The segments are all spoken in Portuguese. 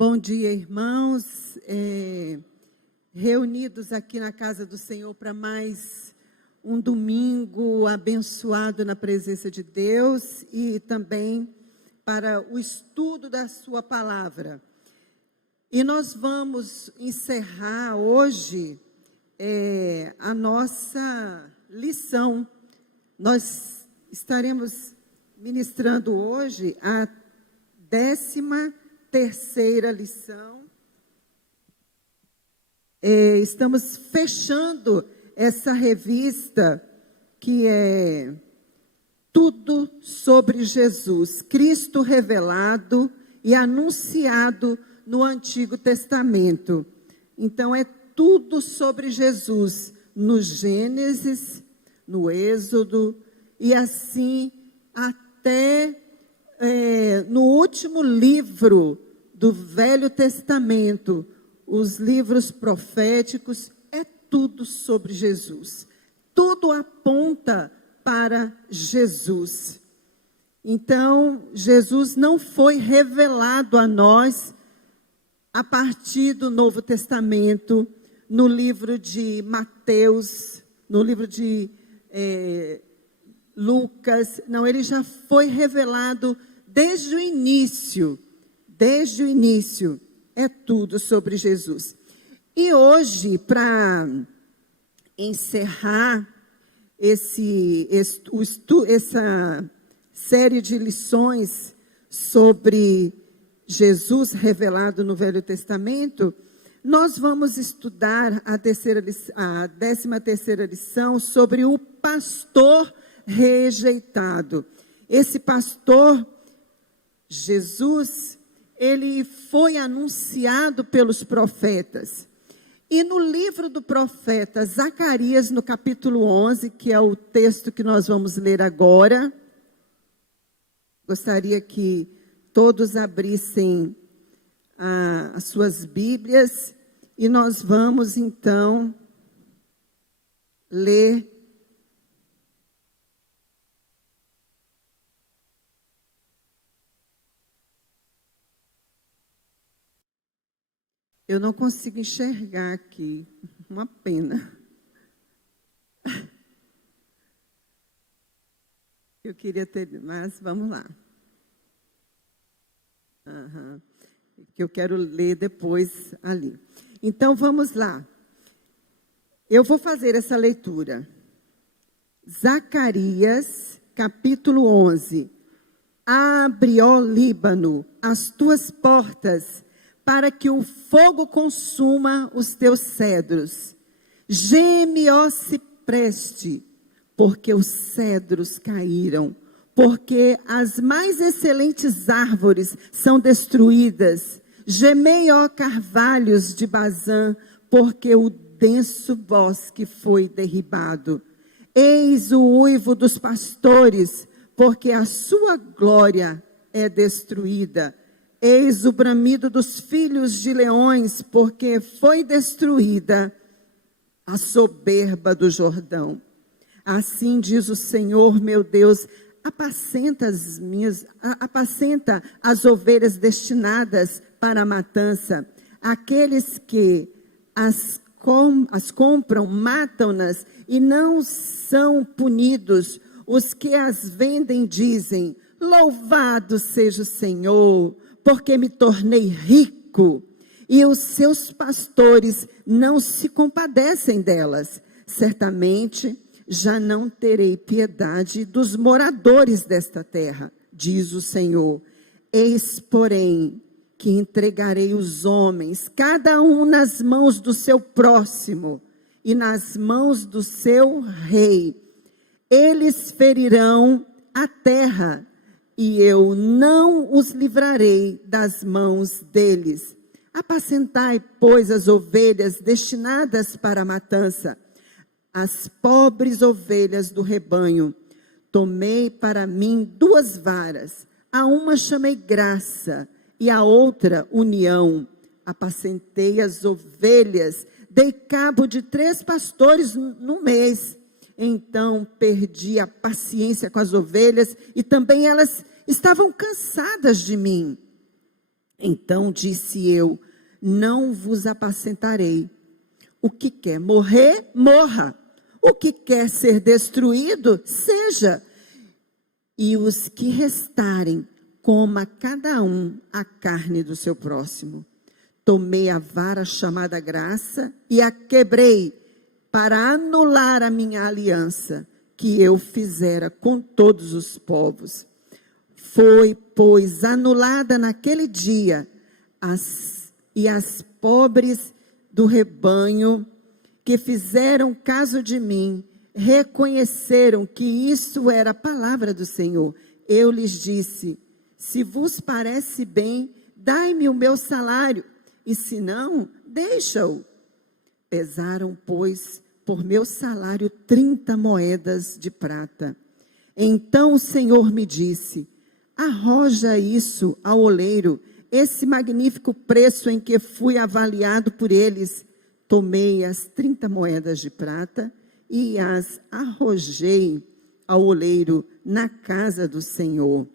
Bom dia, irmãos, reunidos aqui na casa do Senhor para mais um domingo abençoado na presença de Deus e também para o estudo da sua palavra. E nós vamos encerrar hoje a nossa lição. Nós estaremos ministrando hoje a 13ª lição. Estamos fechando essa revista que é Tudo sobre Jesus, Cristo revelado e anunciado no Antigo Testamento. Então é tudo sobre Jesus, no Gênesis, no Êxodo e assim até no último livro do Velho Testamento, os livros proféticos, é tudo sobre Jesus. Tudo aponta para Jesus. Então, Jesus não foi revelado a nós a partir do Novo Testamento, no livro de Mateus, no livro de Lucas. Não, ele já foi revelado desde o início. Desde o início, é tudo sobre Jesus. E hoje, para encerrar essa série de lições sobre Jesus revelado no Velho Testamento, nós vamos estudar a 13ª lição sobre o pastor rejeitado. Esse pastor, Jesus, ele foi anunciado pelos profetas. E no livro do profeta Zacarias, no capítulo 11, que é o texto que nós vamos ler agora, gostaria que todos abrissem as suas Bíblias e nós vamos então ler Eu não consigo enxergar aqui, uma pena. Eu queria ter, mas vamos lá. Que eu quero ler depois ali. Então vamos lá. Eu vou fazer essa leitura. Zacarias, capítulo 11. Abre, ó Líbano, as tuas portas, para que o fogo consuma os teus cedros. Geme, ó cipreste, porque os cedros caíram, porque as mais excelentes árvores são destruídas. Gemei, ó carvalhos de Bazã, porque o denso bosque foi derribado. Eis o uivo dos pastores, porque a sua glória é destruída. Eis o bramido dos filhos de leões, porque foi destruída a soberba do Jordão. Assim diz o Senhor, meu Deus, apacenta as ovelhas destinadas para a matança. Aqueles que as compram, matam-nas e não são punidos. Os que as vendem dizem, louvado seja o Senhor, porque me tornei rico, e os seus pastores não se compadecem delas. Certamente já não terei piedade dos moradores desta terra, diz o Senhor. Eis, porém, que entregarei os homens, cada um nas mãos do seu próximo, e nas mãos do seu rei. Eles ferirão a terra, e eu não os livrarei das mãos deles. Apacentai, pois, as ovelhas destinadas para a matança, as pobres ovelhas do rebanho. Tomei para mim 2 varas, a uma chamei graça, e a outra união. Apacentei as ovelhas, dei cabo de 3 pastores no mês. Então perdi a paciência com as ovelhas, e também elas estavam cansadas de mim. Então disse eu: não vos apacentarei. O que quer morrer, morra. O que quer ser destruído, seja. E os que restarem, coma cada um a carne do seu próximo. Tomei a vara chamada graça e a quebrei, para anular a minha aliança, que eu fizera com todos os povos. Foi, pois, anulada naquele dia, as pobres do rebanho, que fizeram caso de mim, reconheceram que isso era a palavra do Senhor. Eu lhes disse: se vos parece bem, dai-me o meu salário, e se não, deixa-o. Pesaram, pois, por meu salário 30 moedas de prata. Então o Senhor me disse: arroja isso ao oleiro, esse magnífico preço em que fui avaliado por eles. Tomei as 30 moedas de prata e as arrojei ao oleiro na casa do Senhor.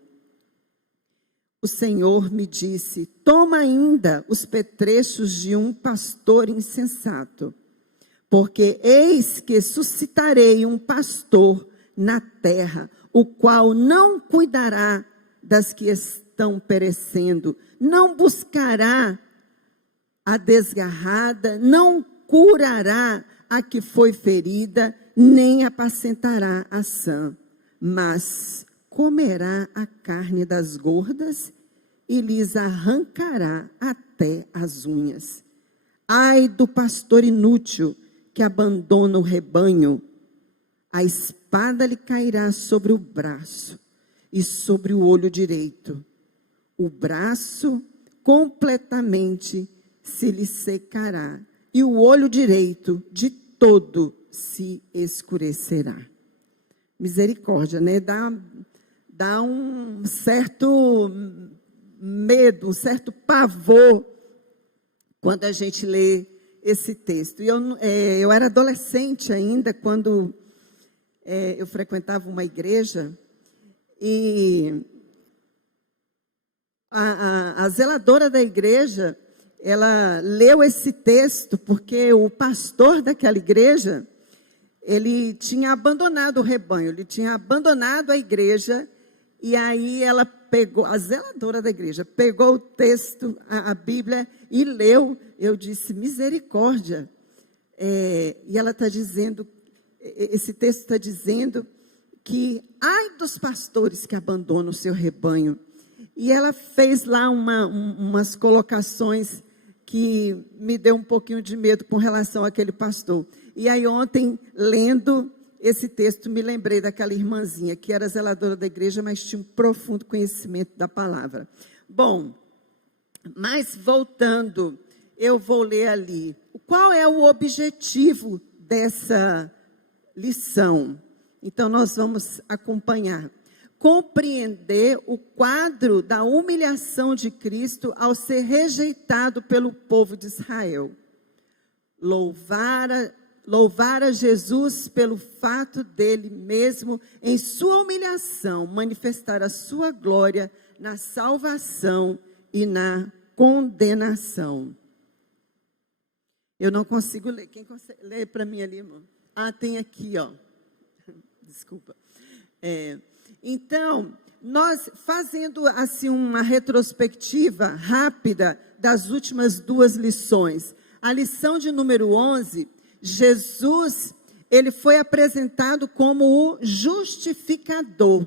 O Senhor me disse: toma ainda os petrechos de um pastor insensato, porque eis que suscitarei um pastor na terra, o qual não cuidará das que estão perecendo, não buscará a desgarrada, não curará a que foi ferida, nem apacentará a sã, mas comerá a carne das gordas e lhes arrancará até as unhas. Ai do pastor inútil que abandona o rebanho, a espada lhe cairá sobre o braço e sobre o olho direito. O braço completamente se lhe secará, e o olho direito de todo se escurecerá. Misericórdia, né? Dá um certo medo, um certo pavor quando a gente lê esse texto. E eu era adolescente ainda quando eu frequentava uma igreja, e a zeladora da igreja, ela leu esse texto porque o pastor daquela igreja, ele tinha abandonado o rebanho, ele tinha abandonado a igreja, e aí ela pegou, a zeladora da igreja, pegou o texto, a Bíblia, e leu. Eu disse: misericórdia. E ela está dizendo, esse texto está dizendo que ai dos pastores que abandonam o seu rebanho. E ela fez lá umas colocações que me deu um pouquinho de medo com relação àquele pastor. E aí ontem, lendo esse texto, me lembrei daquela irmãzinha que era zeladora da igreja, mas tinha um profundo conhecimento da palavra. Bom, mas voltando, eu vou ler ali. Qual é o objetivo dessa lição? Então, nós vamos acompanhar. Compreender o quadro da humilhação de Cristo ao ser rejeitado pelo povo de Israel. Louvar a Jesus pelo fato dele mesmo, em sua humilhação, manifestar a sua glória na salvação e na condenação. Eu não consigo ler. Quem consegue ler para mim ali, irmão? Tem aqui, ó. Desculpa. Então, nós fazendo assim uma retrospectiva rápida das últimas duas lições. A lição de número 11, Jesus, ele foi apresentado como o justificador.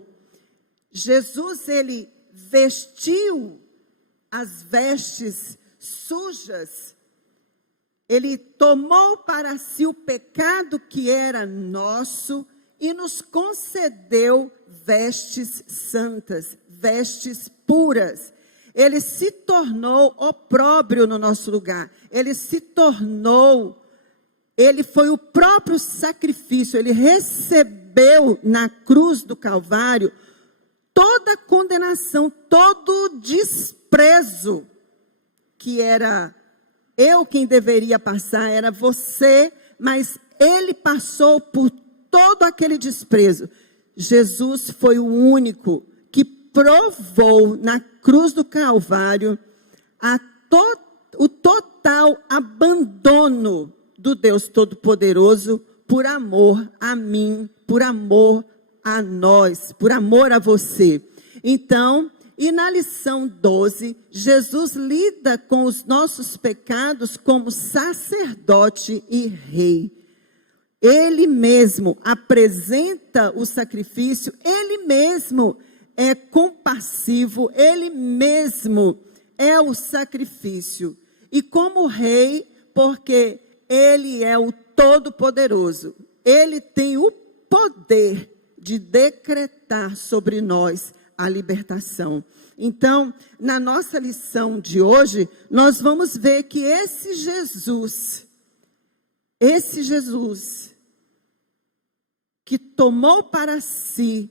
Jesus, ele vestiu as vestes sujas, ele tomou para si o pecado que era nosso e nos concedeu vestes santas, vestes puras. Ele se tornou opróbrio no nosso lugar. Ele foi o próprio sacrifício. Ele recebeu na cruz do Calvário toda a condenação, todo o desprezo que era eu quem deveria passar, era você, mas ele passou por todo aquele desprezo. Jesus foi o único que provou na cruz do Calvário o total abandono do Deus Todo-Poderoso por amor a mim, por amor a nós, por amor a você. Então, e na lição 12, Jesus lida com os nossos pecados como sacerdote e rei. Ele mesmo apresenta o sacrifício, ele mesmo é compassivo, ele mesmo é o sacrifício. E como rei, porque ele é o Todo-Poderoso, ele tem o poder de decretar sobre nós a libertação. Então, na nossa lição de hoje, nós vamos ver que esse Jesus que tomou para si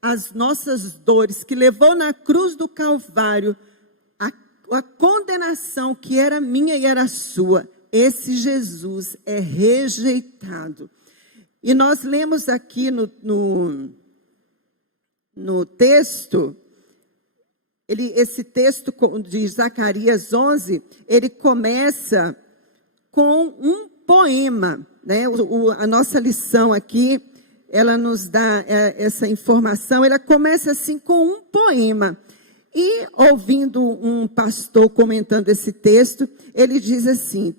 as nossas dores, que levou na cruz do Calvário a condenação que era minha e era sua, esse Jesus é rejeitado. E nós lemos aqui no texto, esse texto de Zacarias 11, ele começa com um poema, né? A nossa lição aqui, ela nos dá essa informação, ela começa assim com um poema. E ouvindo um pastor comentando esse texto, ele diz assim: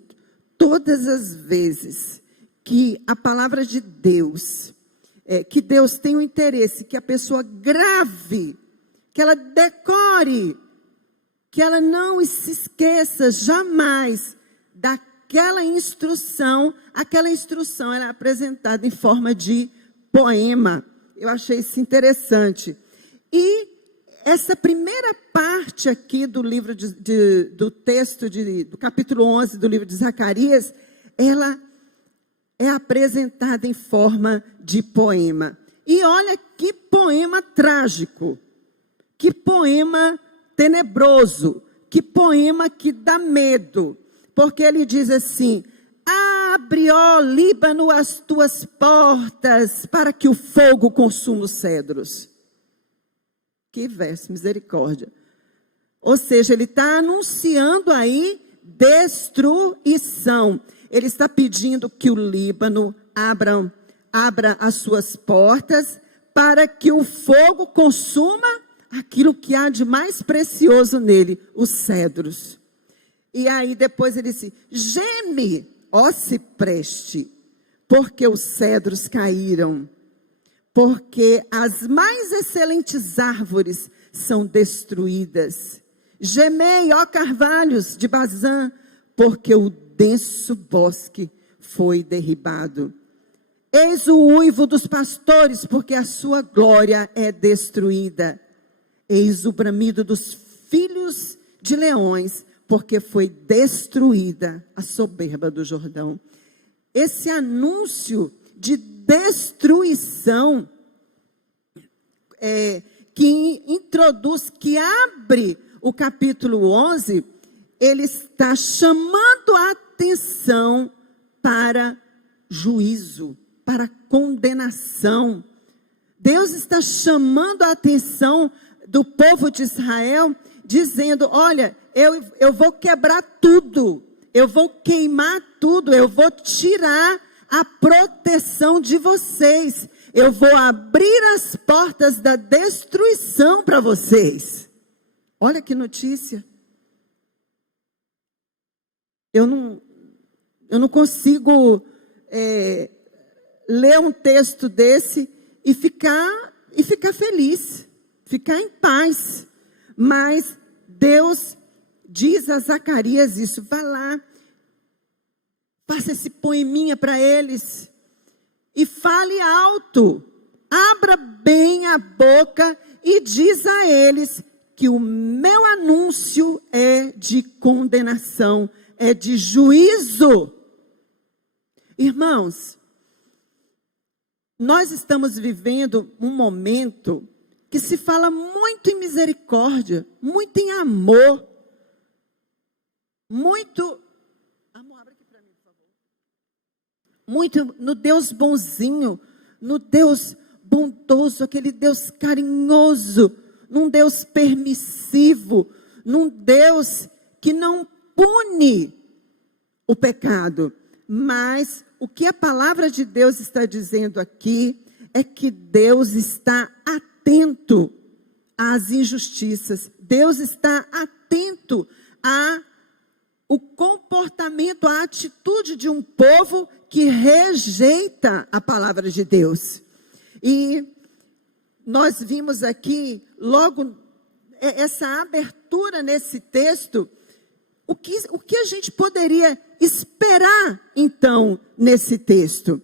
todas as vezes que a palavra de Deus, que Deus tem o interesse que a pessoa grave, que ela decore, que ela não se esqueça jamais daquela instrução, aquela instrução era apresentada em forma de poema. Eu achei isso interessante. E essa primeira parte aqui do livro do texto do capítulo 11 do livro de Zacarias, ela é apresentada em forma de poema. E olha que poema trágico, que poema tenebroso, que poema que dá medo, porque ele diz assim: abre, ó Líbano, as tuas portas, para que o fogo consuma os cedros. Que verso, misericórdia. Ou seja, ele está anunciando aí destruição. Ele está pedindo que o Líbano abra as suas portas para que o fogo consuma aquilo que há de mais precioso nele, os cedros. E aí depois ele diz: geme, ó cipreste, porque os cedros caíram, porque as mais excelentes árvores são destruídas. Gemei, ó carvalhos de Bazã, porque o denso bosque foi derribado. Eis o uivo dos pastores, porque a sua glória é destruída. Eis o bramido dos filhos de leões, porque foi destruída a soberba do Jordão. Esse anúncio de destruição que introduz, que abre o capítulo 11, ele está chamando a atenção para juízo, para condenação. Deus está chamando a atenção do povo de Israel, dizendo: olha, eu vou quebrar tudo, eu vou queimar tudo, eu vou tirar a proteção de vocês, eu vou abrir as portas da destruição para vocês. Olha que notícia. Eu não consigo ler um texto desse e ficar feliz, ficar em paz. Mas Deus diz a Zacarias isso: vá lá, faça esse poeminha para eles e fale alto, abra bem a boca e diz a eles que o meu anúncio é de condenação, é de juízo. Irmãos, nós estamos vivendo um momento que se fala muito em misericórdia, muito em amor, muito no Deus bonzinho, no Deus bondoso, aquele Deus carinhoso, num Deus permissivo, num Deus que não pune o pecado, mas o que a palavra de Deus está dizendo aqui é que Deus está atento às injustiças. Deus está atento ao comportamento, à atitude de um povo que rejeita a palavra de Deus. E nós vimos aqui, logo, essa abertura nesse texto. O que a gente poderia esperar, então, nesse texto?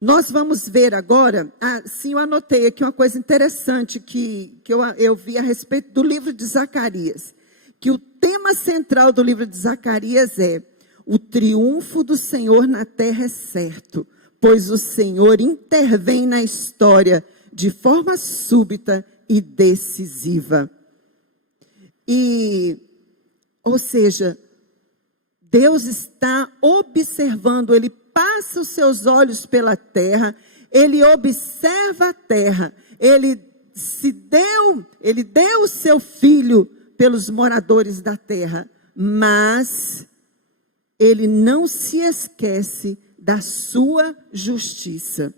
Nós vamos ver agora, sim, eu anotei aqui uma coisa interessante que eu vi a respeito do livro de Zacarias, que o tema central do livro de Zacarias é: o triunfo do Senhor na terra é certo, pois o Senhor intervém na história de forma súbita e decisiva. Ou seja, Deus está observando, Ele passa os seus olhos pela terra, Ele observa a terra, Ele deu o seu Filho pelos moradores da terra, mas Ele não se esquece da sua justiça.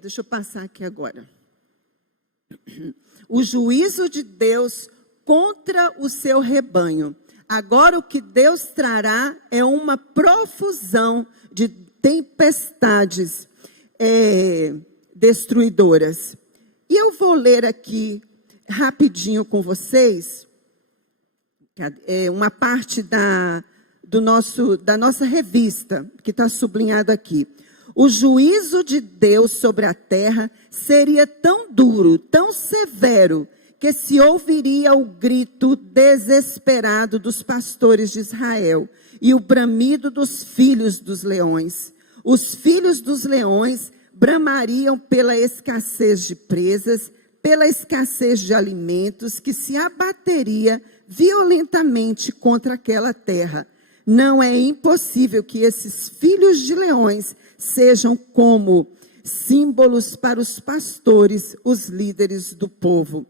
Deixa eu passar aqui agora. O juízo de Deus contra o seu rebanho. Agora o que Deus trará é uma profusão de tempestades destruidoras. E eu vou ler aqui rapidinho com vocês uma parte da nossa revista, que está sublinhado aqui. O juízo de Deus sobre a terra seria tão duro, tão severo, que se ouviria o grito desesperado dos pastores de Israel e o bramido dos filhos dos leões. Os filhos dos leões bramariam pela escassez de presas, pela escassez de alimentos, que se abateria violentamente contra aquela terra. Não é impossível que esses filhos de leões sejam como símbolos para os pastores, os líderes do povo.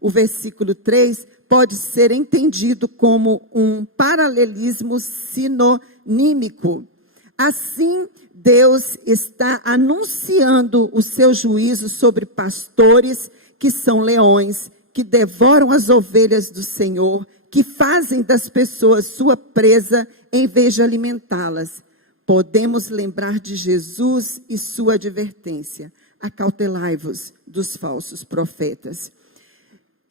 O versículo 3 pode ser entendido como um paralelismo sinonímico. Assim, Deus está anunciando o seu juízo sobre pastores que são leões, que devoram as ovelhas do Senhor, que fazem das pessoas sua presa em vez de alimentá-las. Podemos lembrar de Jesus e sua advertência: acautelai-vos dos falsos profetas.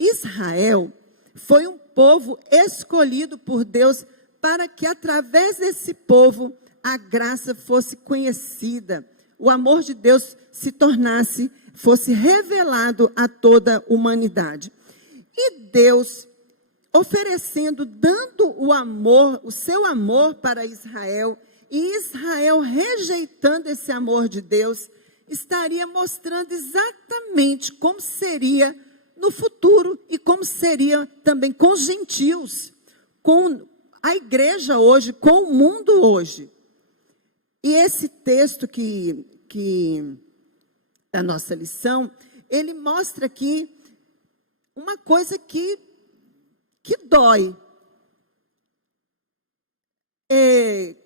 Israel foi um povo escolhido por Deus para que através desse povo a graça fosse conhecida, o amor de Deus fosse revelado a toda a humanidade. E Deus dando o amor, o seu amor para Israel, e Israel rejeitando esse amor de Deus, estaria mostrando exatamente como seria no futuro e como seria também com os gentios, com a igreja hoje, com o mundo hoje. E esse texto da nossa lição, ele mostra aqui uma coisa que dói.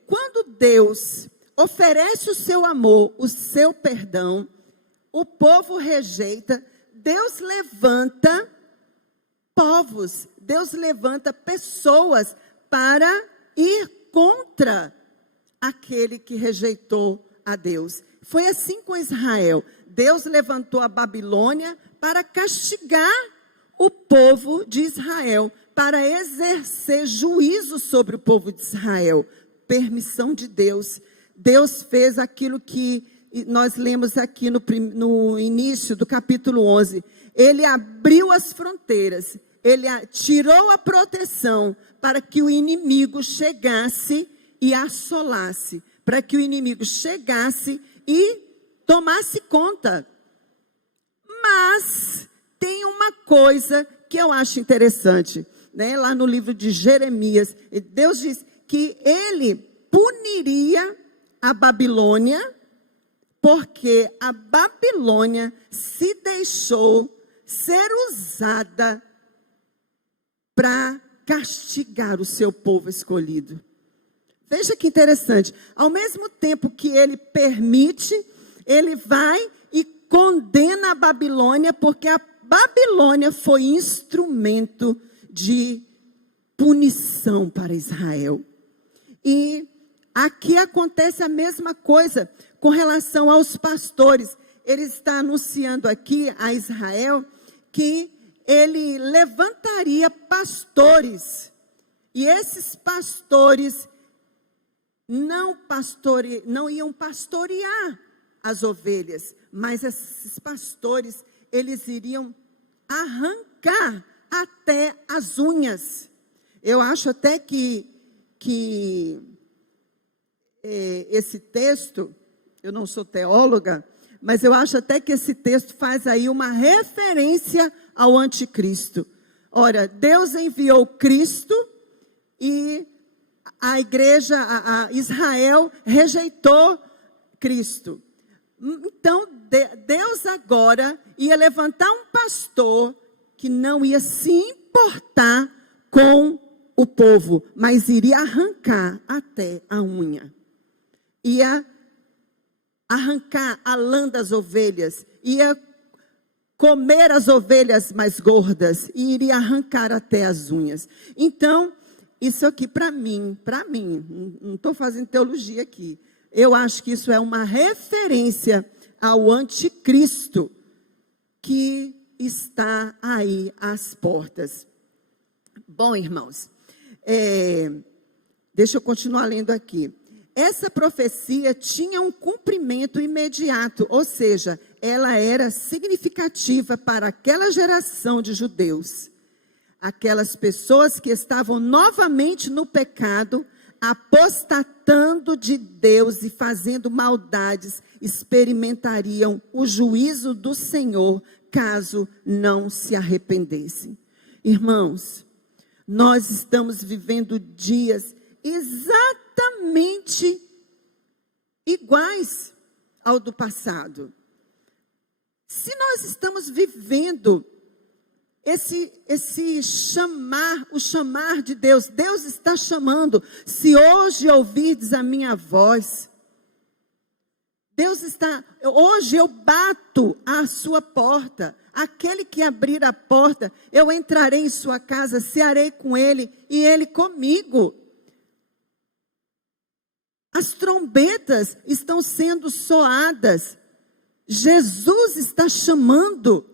Quando Deus oferece o seu amor, o seu perdão, o povo rejeita, Deus levanta povos, Deus levanta pessoas para ir contra aquele que rejeitou a Deus. Foi assim com Israel. Deus levantou a Babilônia para castigar o povo de Israel, para exercer juízo sobre o povo de Israel. Permissão de Deus. Deus fez aquilo que nós lemos aqui no início do capítulo 11. Ele abriu as fronteiras, ele tirou a proteção para que o inimigo chegasse e assolasse, para que o inimigo chegasse e tomasse conta. Mas tem uma coisa que eu acho interessante, né? Lá no livro de Jeremias, Deus diz que ele puniria a Babilônia, porque a Babilônia se deixou ser usada para castigar o seu povo escolhido. Veja que interessante. Ao mesmo tempo que ele permite, ele vai e condena a Babilônia, porque a Babilônia foi instrumento de punição para Israel. E aqui acontece a mesma coisa com relação aos pastores. Ele está anunciando aqui a Israel que ele levantaria pastores. E esses pastores não iam pastorear as ovelhas, mas esses pastores, eles iriam arrancar até as unhas. Eu acho até que esse texto, eu não sou teóloga, mas eu acho até que esse texto faz aí uma referência ao anticristo. Ora, Deus enviou Cristo e a igreja, a Israel, rejeitou Cristo. Então, Deus agora ia levantar um pastor que não ia se importar com o povo, mas iria arrancar até a unha. Ia arrancar a lã das ovelhas, ia comer as ovelhas mais gordas e iria arrancar até as unhas. Então, isso aqui para mim, não estou fazendo teologia aqui, eu acho que isso é uma referência ao anticristo que está aí às portas. Bom, irmãos, deixa eu continuar lendo aqui. Essa profecia tinha um cumprimento imediato, ou seja, ela era significativa para aquela geração de judeus. Aquelas pessoas que estavam novamente no pecado, apostatando de Deus e fazendo maldades, experimentariam o juízo do Senhor, caso não se arrependessem. Irmãos, nós estamos vivendo dias exatamente iguais ao do passado. Se nós estamos vivendo esse chamar, o chamar de Deus, Deus está chamando. Se hoje ouvirdes a minha voz, Deus está, hoje eu bato à sua porta. Aquele que abrir a porta, eu entrarei em sua casa, cearei com ele e ele comigo. As trombetas estão sendo soadas. Jesus está chamando.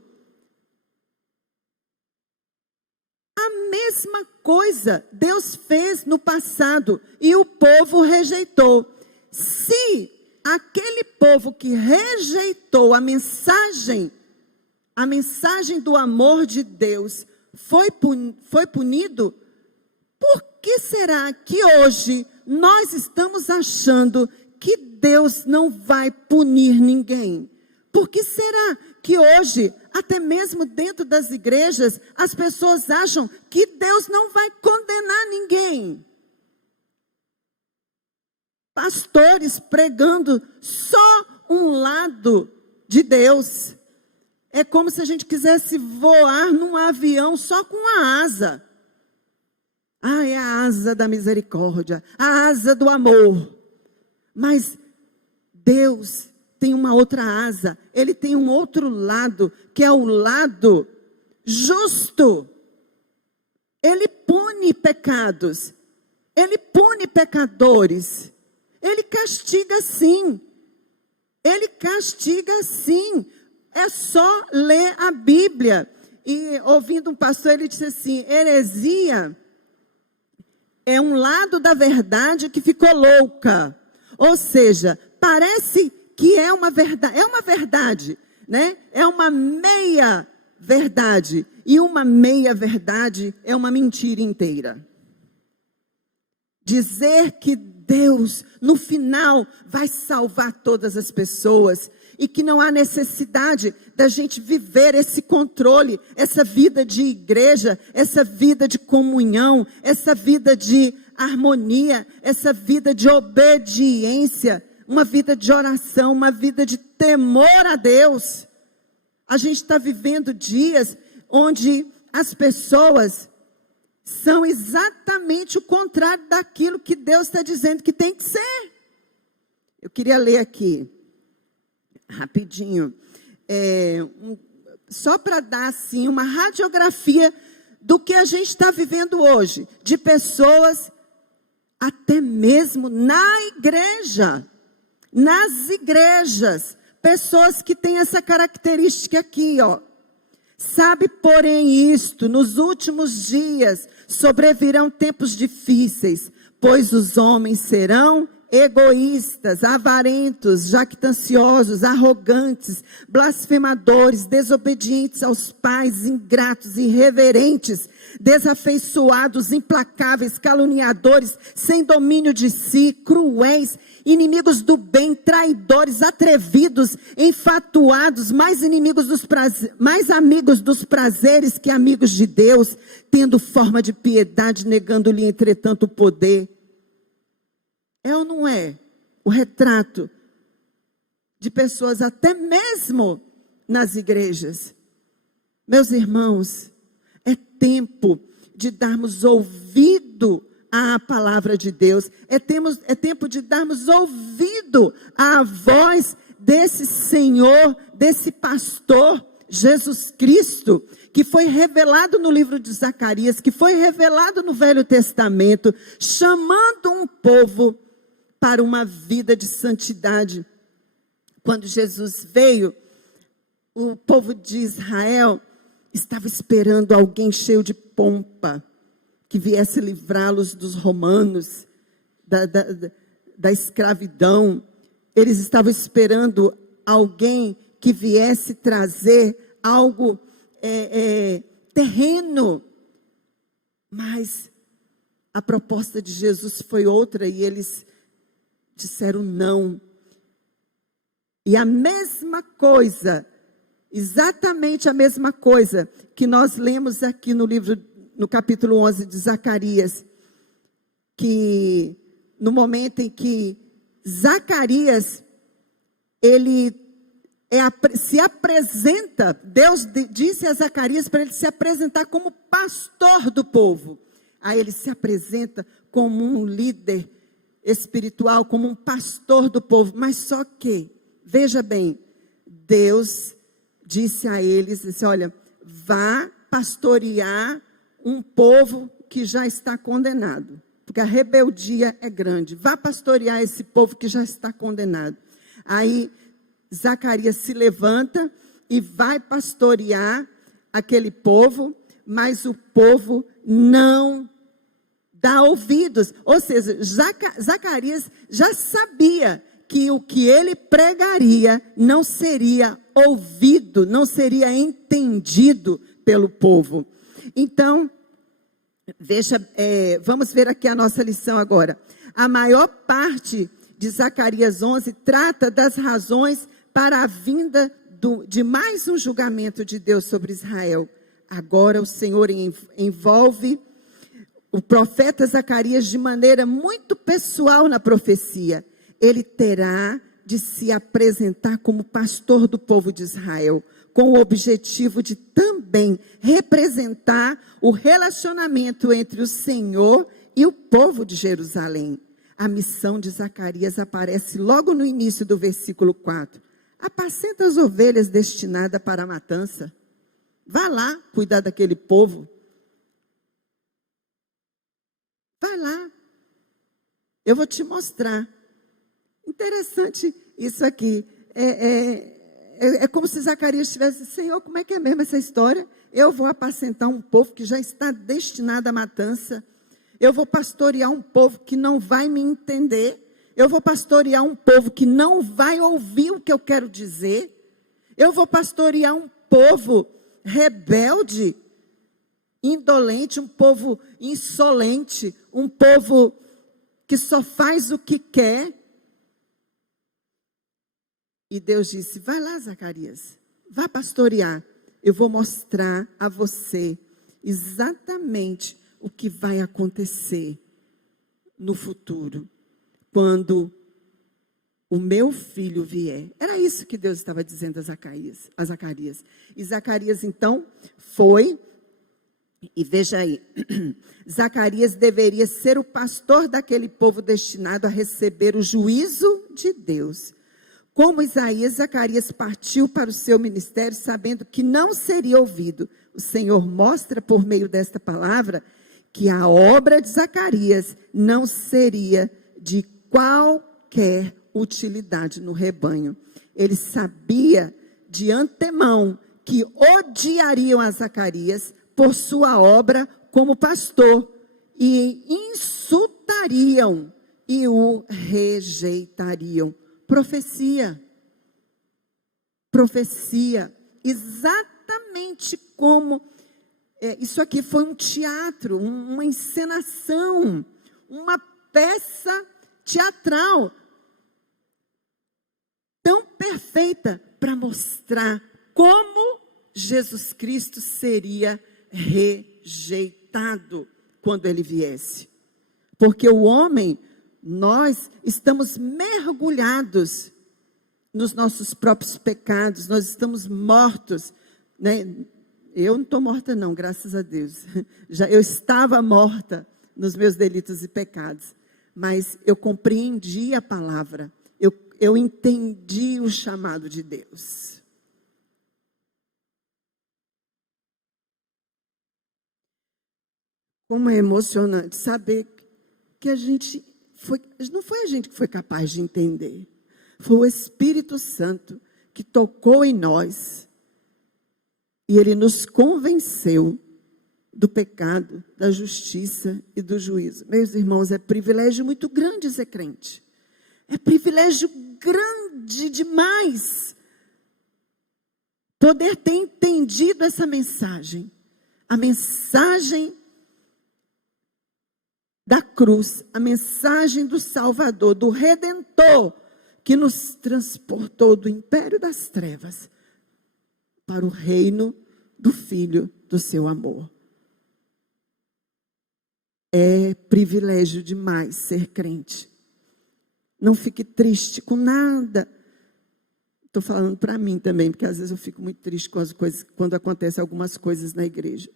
A mesma coisa Deus fez no passado e o povo rejeitou. Se aquele povo que rejeitou a mensagem do amor de Deus foi punido, por que será que hoje nós estamos achando que Deus não vai punir ninguém? Por que será que hoje, até mesmo dentro das igrejas, as pessoas acham que Deus não vai condenar ninguém? Pastores pregando só um lado de Deus. É como se a gente quisesse voar num avião só com a asa. Ah, é a asa da misericórdia, a asa do amor. Mas Deus tem uma outra asa, Ele tem um outro lado, que é o lado justo. Ele pune pecados, Ele pune pecadores, Ele castiga sim, Ele castiga sim. É só ler a Bíblia. E ouvindo um pastor, ele disse assim, heresia é um lado da verdade que ficou louca. Ou seja, parece que é uma verdade, né? É uma meia verdade. E uma meia verdade é uma mentira inteira. Dizer que Deus, no final, vai salvar todas as pessoas e que não há necessidade da gente viver esse controle, essa vida de igreja, essa vida de comunhão, essa vida de harmonia, essa vida de obediência, uma vida de oração, uma vida de temor a Deus. A gente está vivendo dias onde as pessoas são exatamente o contrário daquilo que Deus está dizendo que tem que ser. Eu queria ler aqui, rapidinho, só para dar assim uma radiografia do que a gente está vivendo hoje, de pessoas, até mesmo na igreja, nas igrejas, pessoas que têm essa característica aqui, ó. Sabe, porém, isto, nos últimos dias sobrevirão tempos difíceis, pois os homens serão egoístas, avarentos, jactanciosos, arrogantes, blasfemadores, desobedientes aos pais, ingratos, irreverentes, desafeiçoados, implacáveis, caluniadores, sem domínio de si, cruéis, inimigos do bem, traidores, atrevidos, enfatuados, mais amigos dos prazeres que amigos de Deus, tendo forma de piedade, negando-lhe entretanto o poder. É ou não é o retrato de pessoas até mesmo nas igrejas? Meus irmãos, é tempo de darmos ouvido à palavra de Deus. É tempo de darmos ouvido à voz desse Senhor, desse pastor, Jesus Cristo, que foi revelado no livro de Zacarias, que foi revelado no Velho Testamento, chamando um povo para uma vida de santidade. Quando Jesus veio, o povo de Israel estava esperando alguém cheio de pompa, que viesse livrá-los dos romanos, da escravidão. Eles estavam esperando alguém que viesse trazer algo terreno. Mas a proposta de Jesus foi outra e eles disseram não. E a mesma coisa, exatamente a mesma coisa que nós lemos aqui no capítulo 11 de Zacarias, que no momento em que Zacarias, ele se apresenta, Deus disse a Zacarias para ele se apresentar como pastor do povo. Aí ele se apresenta como um líder espiritual, como um pastor do povo. Mas só que, veja bem, Deus disse a eles, disse, olha, vá pastorear um povo que já está condenado, porque a rebeldia é grande. Vá pastorear esse povo que já está condenado. Aí Zacarias se levanta e vai pastorear aquele povo, mas o povo não dá ouvidos. Ou seja, Zacarias já sabia que o que ele pregaria não seria ouvido, não seria entendido pelo povo. Então, vamos ver aqui a nossa lição agora. A maior parte de Zacarias 11 trata das razões para a vinda de mais um julgamento de Deus sobre Israel. Agora o Senhor envolve o profeta Zacarias de maneira muito pessoal na profecia. Ele terá de se apresentar como pastor do povo de Israel, com o objetivo de também representar o relacionamento entre o Senhor e o povo de Jerusalém. A missão de Zacarias aparece logo no início do versículo 4. Apacenta as ovelhas destinadas para a matança. Vá lá cuidar daquele povo. Vai lá. Eu vou te mostrar. Interessante isso aqui. É como se Zacarias tivesse, Senhor, como é que é mesmo essa história? Eu vou apacentar um povo que já está destinado à matança. Eu vou pastorear um povo que não vai me entender. Eu vou pastorear um povo que não vai ouvir o que eu quero dizer. Eu vou pastorear um povo rebelde, indolente, um povo insolente, um povo que só faz o que quer. E Deus disse, vai lá, Zacarias, vá pastorear. Eu vou mostrar a você exatamente o que vai acontecer no futuro, quando o meu filho vier. Era isso que Deus estava dizendo a Zacarias. E Zacarias, então, foi E veja aí, Zacarias deveria ser o pastor daquele povo destinado a receber o juízo de Deus. Como Isaías, Zacarias partiu para o seu ministério sabendo que não seria ouvido. O Senhor mostra por meio desta palavra que a obra de Zacarias não seria de qualquer utilidade no rebanho. Ele sabia de antemão que odiariam a Zacarias por sua obra como pastor e insultariam e o rejeitariam. Profecia, exatamente como isso aqui foi um teatro, uma encenação, uma peça teatral tão perfeita para mostrar como Jesus Cristo seria rejeitado quando ele viesse. Porque o homem, nós estamos mergulhados nos nossos próprios pecados, nós estamos mortos, né? Eu não estou morta não, graças a Deus. Eu estava morta nos meus delitos e pecados, mas eu compreendi a palavra, eu entendi o chamado de Deus. Como é emocionante saber que não foi a gente que foi capaz de entender. Foi o Espírito Santo que tocou em nós. E ele nos convenceu do pecado, da justiça e do juízo. Meus irmãos, é privilégio muito grande ser crente. É privilégio grande demais poder ter entendido essa mensagem. A mensagem da cruz, a mensagem do Salvador, do Redentor, que nos transportou do império das trevas para o reino do Filho do seu amor. É privilégio demais ser crente. Não fique triste com nada. Estou falando para mim também, porque às vezes eu fico muito triste com as coisas, quando acontecem algumas coisas na igreja.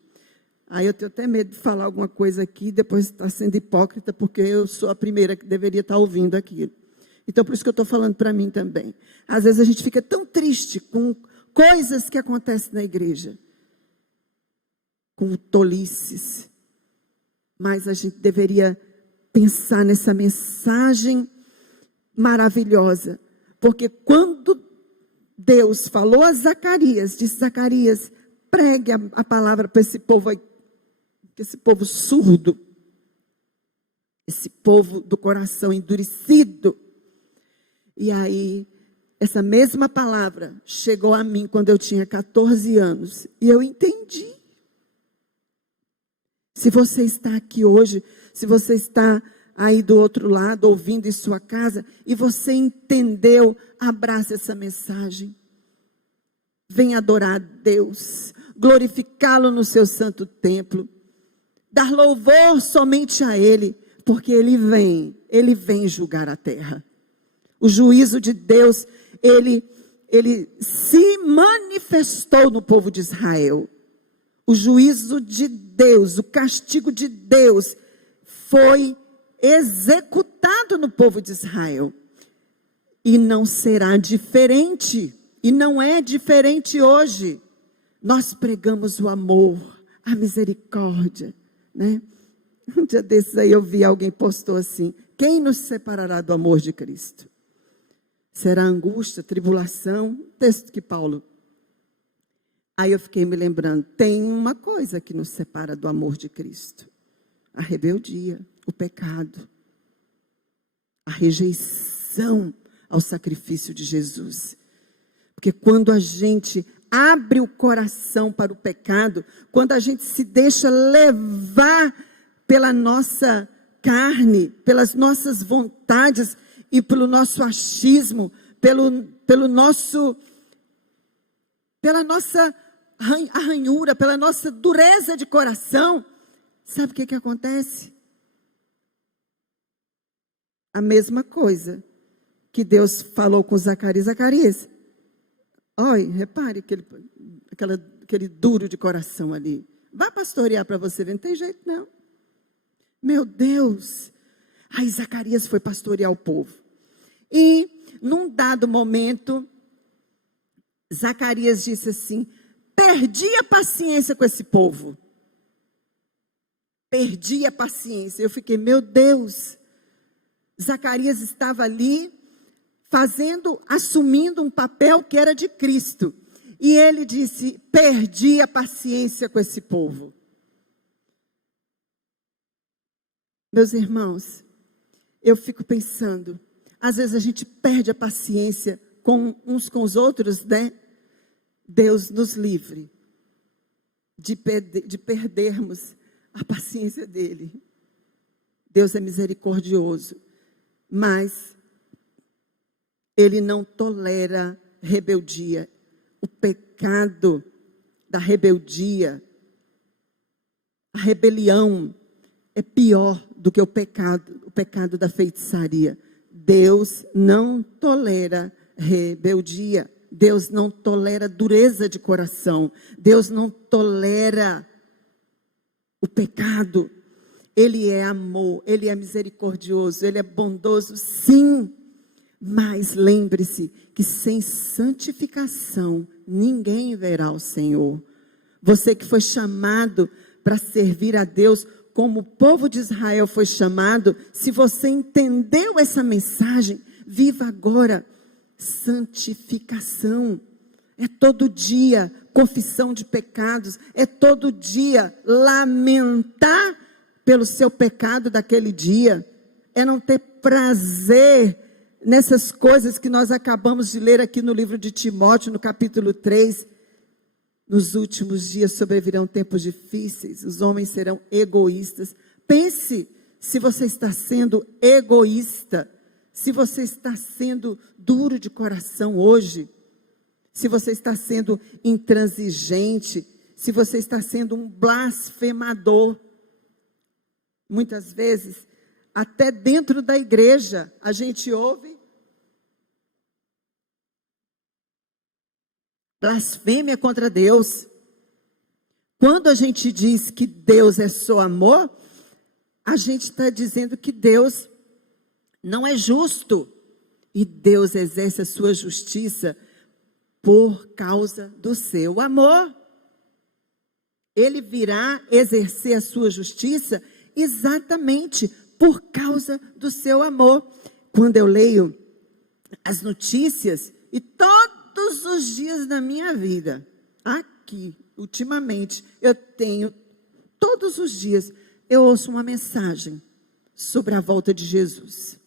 Aí eu tenho até medo de falar alguma coisa aqui e depois estar sendo hipócrita, porque eu sou a primeira que deveria estar ouvindo aquilo. Então, por isso que eu estou falando para mim também. Às vezes a gente fica tão triste com coisas que acontecem na igreja, com tolices. Mas a gente deveria pensar nessa mensagem maravilhosa. Porque quando Deus falou a Zacarias, disse: Zacarias, pregue a palavra para esse povo aí, esse povo surdo, esse povo do coração endurecido. E aí, essa mesma palavra chegou a mim quando eu tinha 14 anos. E eu entendi. Se você está aqui hoje, se você está aí do outro lado, ouvindo em sua casa, e você entendeu, abrace essa mensagem. Venha adorar a Deus, glorificá-lo no seu santo templo, dar louvor somente a Ele, porque Ele vem julgar a terra. O juízo de Deus, ele se manifestou no povo de Israel. O juízo de Deus, o castigo de Deus foi executado no povo de Israel. E não será diferente, e não é diferente hoje. Nós pregamos o amor, a misericórdia, né? Um dia desses aí eu vi alguém postou assim: quem nos separará do amor de Cristo? Será angústia, tribulação? Texto que Paulo. Aí eu fiquei me lembrando, tem uma coisa que nos separa do amor de Cristo: a rebeldia, o pecado, a rejeição ao sacrifício de Jesus. Porque quando a gente abre o coração para o pecado, quando a gente se deixa levar pela nossa carne, pelas nossas vontades e pelo nosso achismo, pela nossa arranhura, pela nossa dureza de coração, sabe o que acontece? A mesma coisa que Deus falou com Zacarias. Zacarias, olha, repare aquele duro de coração ali. Vá pastorear para você ver, não tem jeito não. Meu Deus. Aí Zacarias foi pastorear o povo. E num dado momento, Zacarias disse assim: perdi a paciência com esse povo. Perdi a paciência. Eu fiquei, meu Deus. Zacarias estava ali assumindo um papel que era de Cristo. E ele disse: perdi a paciência com esse povo. Meus irmãos, eu fico pensando, às vezes a gente perde a paciência uns com os outros, né? Deus nos livre de perdermos a paciência dele. Deus é misericordioso, mas ele não tolera rebeldia. O pecado da rebeldia, a rebelião, é pior do que o pecado da feitiçaria. Deus não tolera rebeldia. Deus não tolera dureza de coração. Deus não tolera o pecado. Ele é amor, Ele é misericordioso, Ele é bondoso, sim. Mas lembre-se que sem santificação ninguém verá o Senhor. Você que foi chamado para servir a Deus, como o povo de Israel foi chamado, se você entendeu essa mensagem, viva agora santificação. É todo dia confissão de pecados, é todo dia lamentar pelo seu pecado daquele dia, é não ter prazer nessas coisas que nós acabamos de ler aqui no livro de Timóteo, no capítulo 3, nos últimos dias sobrevirão tempos difíceis, os homens serão egoístas. Pense se você está sendo egoísta, se você está sendo duro de coração hoje, se você está sendo intransigente, se você está sendo um blasfemador. Muitas vezes, até dentro da igreja, a gente ouve blasfêmia contra Deus. Quando a gente diz que Deus é só amor, a gente está dizendo que Deus não é justo. E Deus exerce a sua justiça por causa do seu amor. Ele virá exercer a sua justiça exatamente por causa do seu amor. Quando eu leio as notícias, e todos os dias da minha vida, aqui, ultimamente, todos os dias, eu ouço uma mensagem sobre a volta de Jesus.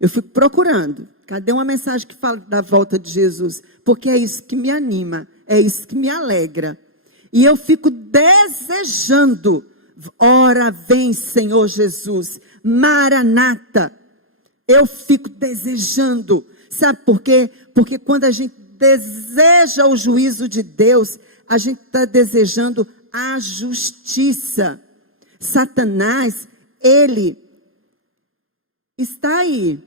Eu fico procurando, cadê uma mensagem que fala da volta de Jesus? Porque é isso que me anima, é isso que me alegra. E eu fico desejando, ora vem Senhor Jesus, Maranata. Eu fico desejando, sabe por quê? Porque quando a gente deseja o juízo de Deus, a gente está desejando a justiça. Satanás, ele está aí,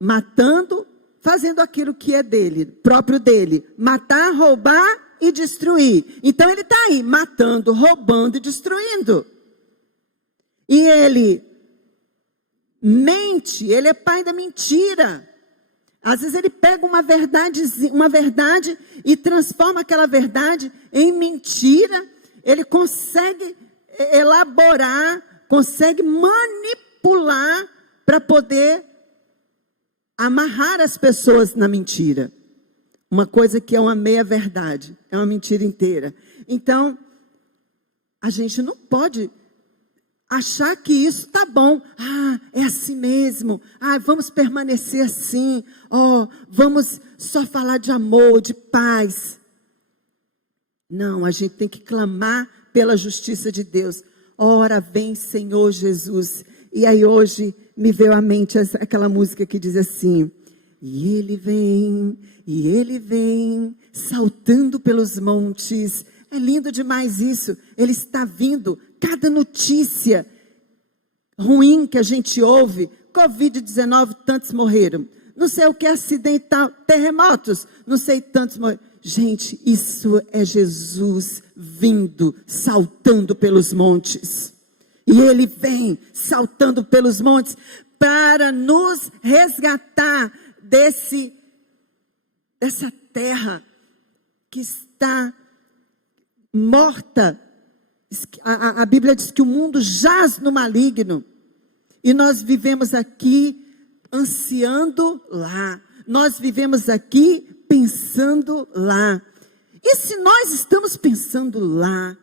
matando, fazendo aquilo que é dele, próprio dele, matar, roubar e destruir. Então ele está aí, matando, roubando e destruindo. E ele mente, ele é pai da mentira. Às vezes ele pega uma verdade e transforma aquela verdade em mentira. Ele consegue elaborar, consegue manipular para poder amarrar as pessoas na mentira. Uma coisa que é uma meia verdade, é uma mentira inteira. Então, a gente não pode achar que isso está bom. É assim mesmo. Vamos permanecer assim. Vamos só falar de amor, de paz. Não, a gente tem que clamar pela justiça de Deus. Ora vem Senhor Jesus. E aí hoje me veio à mente aquela música que diz assim: e ele vem, saltando pelos montes. É lindo demais isso. Ele está vindo. Cada notícia ruim que a gente ouve, Covid-19, tantos morreram. Não sei o que, acidente, terremotos, não sei, tantos morreram. Gente, isso é Jesus vindo, saltando pelos montes. E Ele vem saltando pelos montes para nos resgatar dessa terra que está morta. A Bíblia diz que o mundo jaz no maligno. E nós vivemos aqui ansiando lá. Nós vivemos aqui pensando lá. E se nós estamos pensando lá,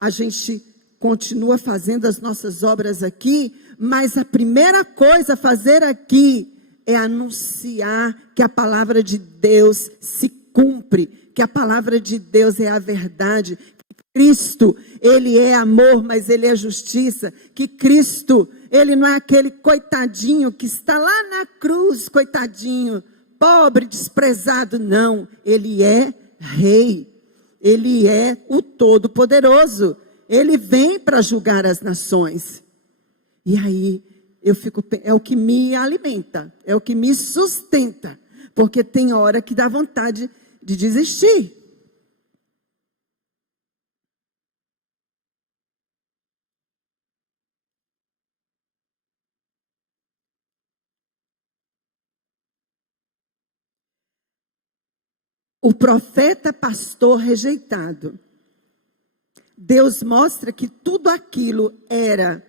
a gente continua fazendo as nossas obras aqui, mas a primeira coisa a fazer aqui é anunciar que a palavra de Deus se cumpre, que a palavra de Deus é a verdade, que Cristo, Ele é amor, mas Ele é justiça, que Cristo, Ele não é aquele coitadinho que está lá na cruz, coitadinho, pobre, desprezado, não. Ele é Rei, Ele é o Todo-Poderoso, Ele vem para julgar as nações. E aí, é o que me alimenta, é o que me sustenta, porque tem hora que dá vontade de desistir. O profeta pastor rejeitado. Deus mostra que tudo aquilo era.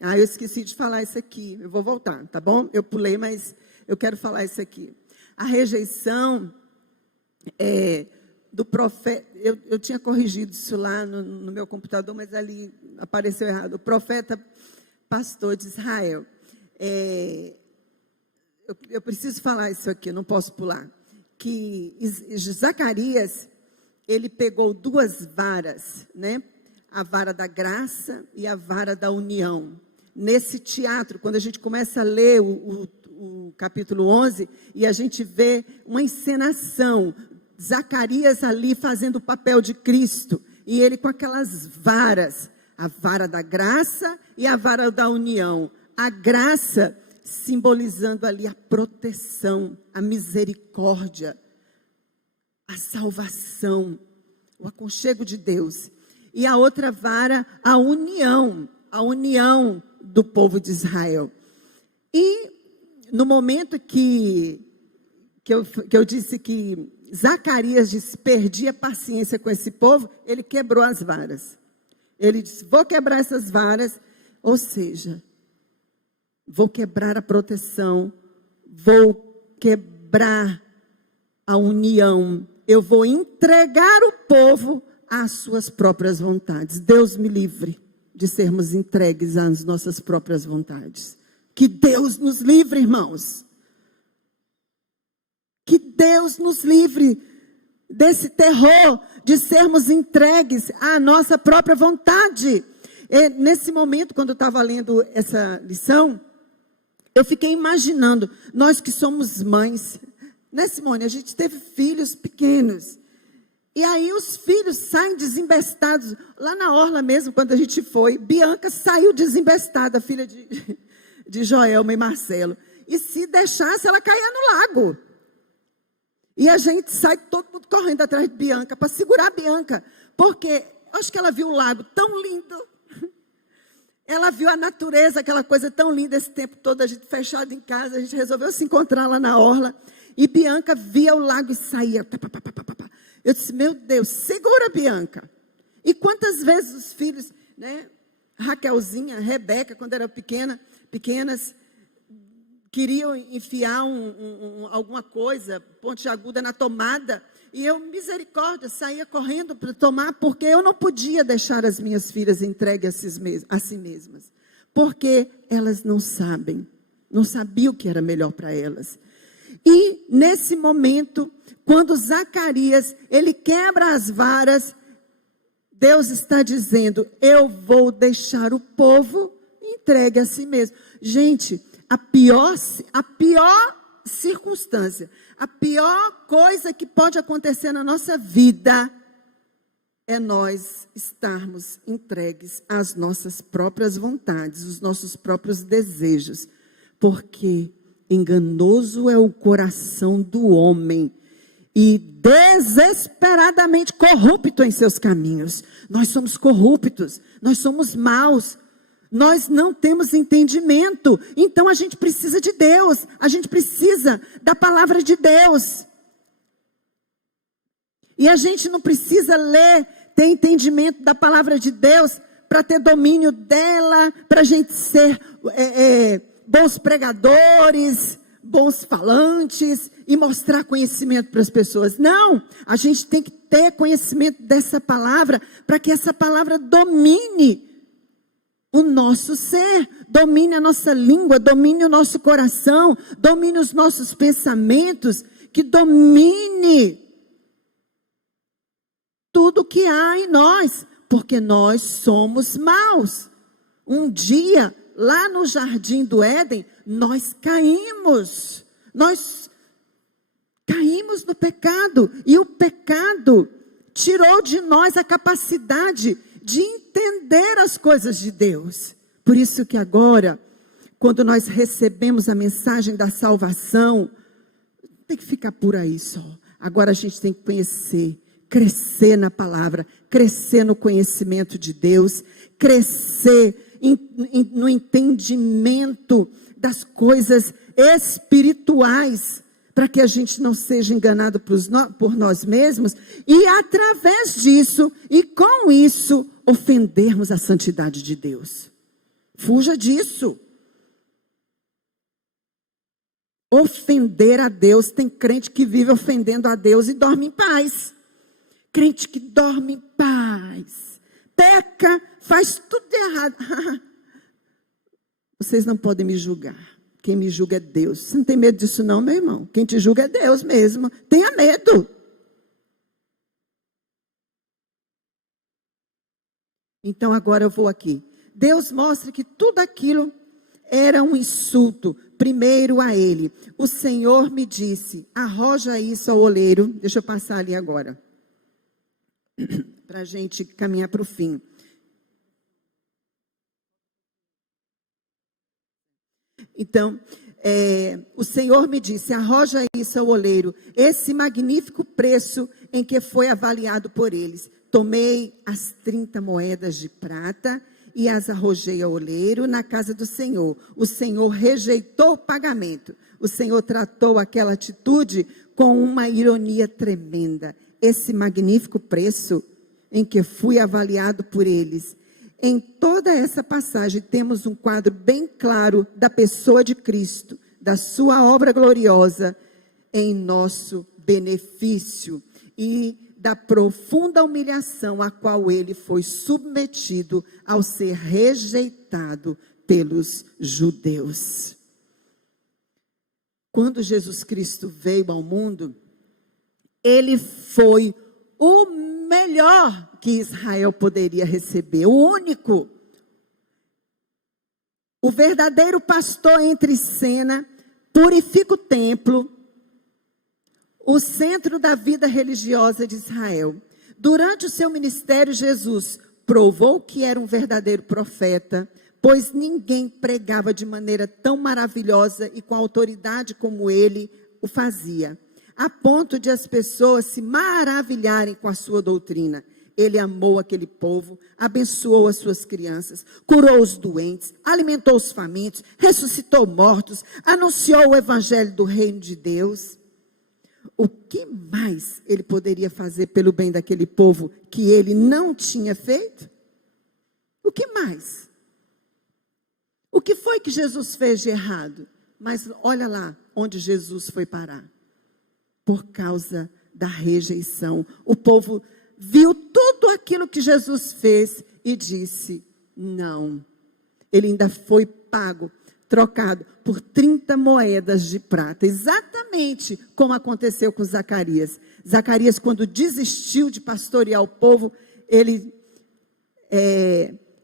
Eu esqueci de falar isso aqui. Eu vou voltar, tá bom? Eu pulei, mas eu quero falar isso aqui. A rejeição do profeta. Eu tinha corrigido isso lá no meu computador, mas ali apareceu errado. O profeta pastor de Israel. Eu preciso falar isso aqui, não posso pular. Que Zacarias, ele pegou duas varas, né? A vara da graça e a vara da união. Nesse teatro, quando a gente começa a ler o capítulo 11, e a gente vê uma encenação, Zacarias ali fazendo o papel de Cristo, e ele com aquelas varas, a vara da graça e a vara da união. A graça simbolizando ali a proteção, a misericórdia, a salvação, o aconchego de Deus. E a outra vara, a união do povo de Israel. E no momento que eu disse que Zacarias disse, perdi a paciência com esse povo, ele quebrou as varas. Ele disse, vou quebrar essas varas, ou seja, vou quebrar a proteção, vou quebrar a união, eu vou entregar o povo às suas próprias vontades. Deus me livre de sermos entregues às nossas próprias vontades. Que Deus nos livre, irmãos. Que Deus nos livre desse terror de sermos entregues à nossa própria vontade. E nesse momento, quando eu estava lendo essa lição, eu fiquei imaginando, nós que somos mães, né, Simone? A gente teve filhos pequenos. E aí os filhos saem desembestados. Lá na orla mesmo, quando a gente foi, Bianca saiu desembestada, filha de Joelma e Marcelo. E se deixasse, ela caía no lago. E a gente sai todo mundo correndo atrás de Bianca, para segurar a Bianca. Porque acho que ela viu o lago tão lindo. Ela viu a natureza, aquela coisa tão linda esse tempo todo, a gente fechado em casa, a gente resolveu se encontrar lá na orla. E Bianca via o lago e saía. Eu disse, meu Deus, segura Bianca. E quantas vezes os filhos, né, Raquelzinha, Rebeca, quando eram pequenas, queriam enfiar alguma coisa, pontiaguda na tomada, e eu, misericórdia, saía correndo para tomar, porque eu não podia deixar as minhas filhas entregues a si mesmas, porque elas não sabiam o que era melhor para elas. E nesse momento, quando Zacarias, ele quebra as varas, Deus está dizendo, eu vou deixar o povo entregue a si mesmo. Gente, a pior circunstância, a pior coisa que pode acontecer na nossa vida é nós estarmos entregues às nossas próprias vontades, os nossos próprios desejos, porque Enganoso é o coração do homem e desesperadamente corrupto em seus caminhos. Nós somos corruptos, nós somos maus, nós não temos entendimento. Então a gente precisa de Deus, a gente precisa da palavra de Deus. E a gente não precisa ler, ter entendimento da palavra de Deus para ter domínio dela, para a gente ser bons pregadores, bons falantes e mostrar conhecimento para as pessoas. Não, a gente tem que ter conhecimento dessa palavra para que essa palavra domine o nosso ser, domine a nossa língua, domine o nosso coração, domine os nossos pensamentos, que domine tudo que há em nós, porque nós somos maus. Um dia, lá no jardim do Éden, nós caímos no pecado, e o pecado tirou de nós a capacidade de entender as coisas de Deus. Por isso que agora, quando nós recebemos a mensagem da salvação, não tem que ficar por aí só. Agora a gente tem que conhecer, crescer na palavra, crescer no conhecimento de Deus, crescer no entendimento das coisas espirituais, para que a gente não seja enganado por nós mesmos, e através disso, e com isso, ofendermos a santidade de Deus. Fuja disso. Ofender a Deus, tem crente que vive ofendendo a Deus e dorme em paz. Crente que dorme em paz, peca, faz tudo errado. Vocês não podem me julgar. Quem me julga é Deus. Você não tem medo disso não, meu irmão? Quem te julga é Deus mesmo. Tenha medo. Então agora eu vou aqui. Deus mostra que tudo aquilo era um insulto, primeiro a ele. O Senhor me disse, arroja isso ao oleiro. Deixa eu passar ali agora, para a gente caminhar para o fim. Então, o Senhor me disse, arroja isso ao oleiro, esse magnífico preço em que foi avaliado por eles. Tomei as 30 moedas de prata e as arrojei ao oleiro na casa do Senhor. O Senhor rejeitou o pagamento. O Senhor tratou aquela atitude com uma ironia tremenda. Esse magnífico preço em que fui avaliado por eles. Em toda essa passagem temos um quadro bem claro da pessoa de Cristo, da sua obra gloriosa em nosso benefício e da profunda humilhação a qual ele foi submetido ao ser rejeitado pelos judeus. Quando Jesus Cristo veio ao mundo, ele foi o melhor que Israel poderia receber, o único. O verdadeiro pastor entra em cena, purifica o templo, o centro da vida religiosa de Israel. Durante o seu ministério, Jesus provou que era um verdadeiro profeta, pois ninguém pregava de maneira tão maravilhosa e com autoridade como ele o fazia, a ponto de as pessoas se maravilharem com a sua doutrina. Ele amou aquele povo, abençoou as suas crianças, curou os doentes, alimentou os famintos, ressuscitou mortos, anunciou o evangelho do reino de Deus. O que mais ele poderia fazer pelo bem daquele povo que ele não tinha feito? O que mais? O que foi que Jesus fez de errado? Mas olha lá onde Jesus foi parar. Por causa da rejeição. O povo viu tudo aquilo que Jesus fez e disse, não. Ele ainda foi pago, trocado por 30 moedas de prata. Exatamente como aconteceu com Zacarias. Zacarias, quando desistiu de pastorear o povo,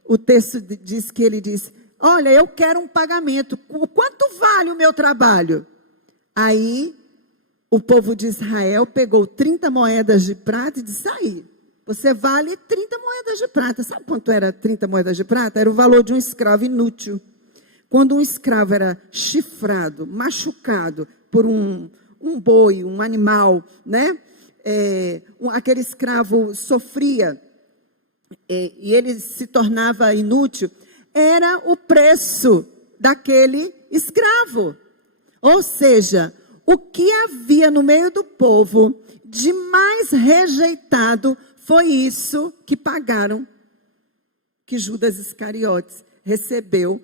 o texto diz que ele disse, olha, eu quero um pagamento. Quanto vale o meu trabalho? Aí, o povo de Israel pegou 30 moedas de prata e disse, aí, você vale 30 moedas de prata. Sabe quanto era 30 moedas de prata? Era o valor de um escravo inútil. Quando um escravo era chifrado, machucado por um boi, um animal, né? Aquele escravo sofria e ele se tornava inútil, era o preço daquele escravo. Ou seja, o que havia no meio do povo de mais rejeitado foi isso que pagaram, que Judas Iscariotes recebeu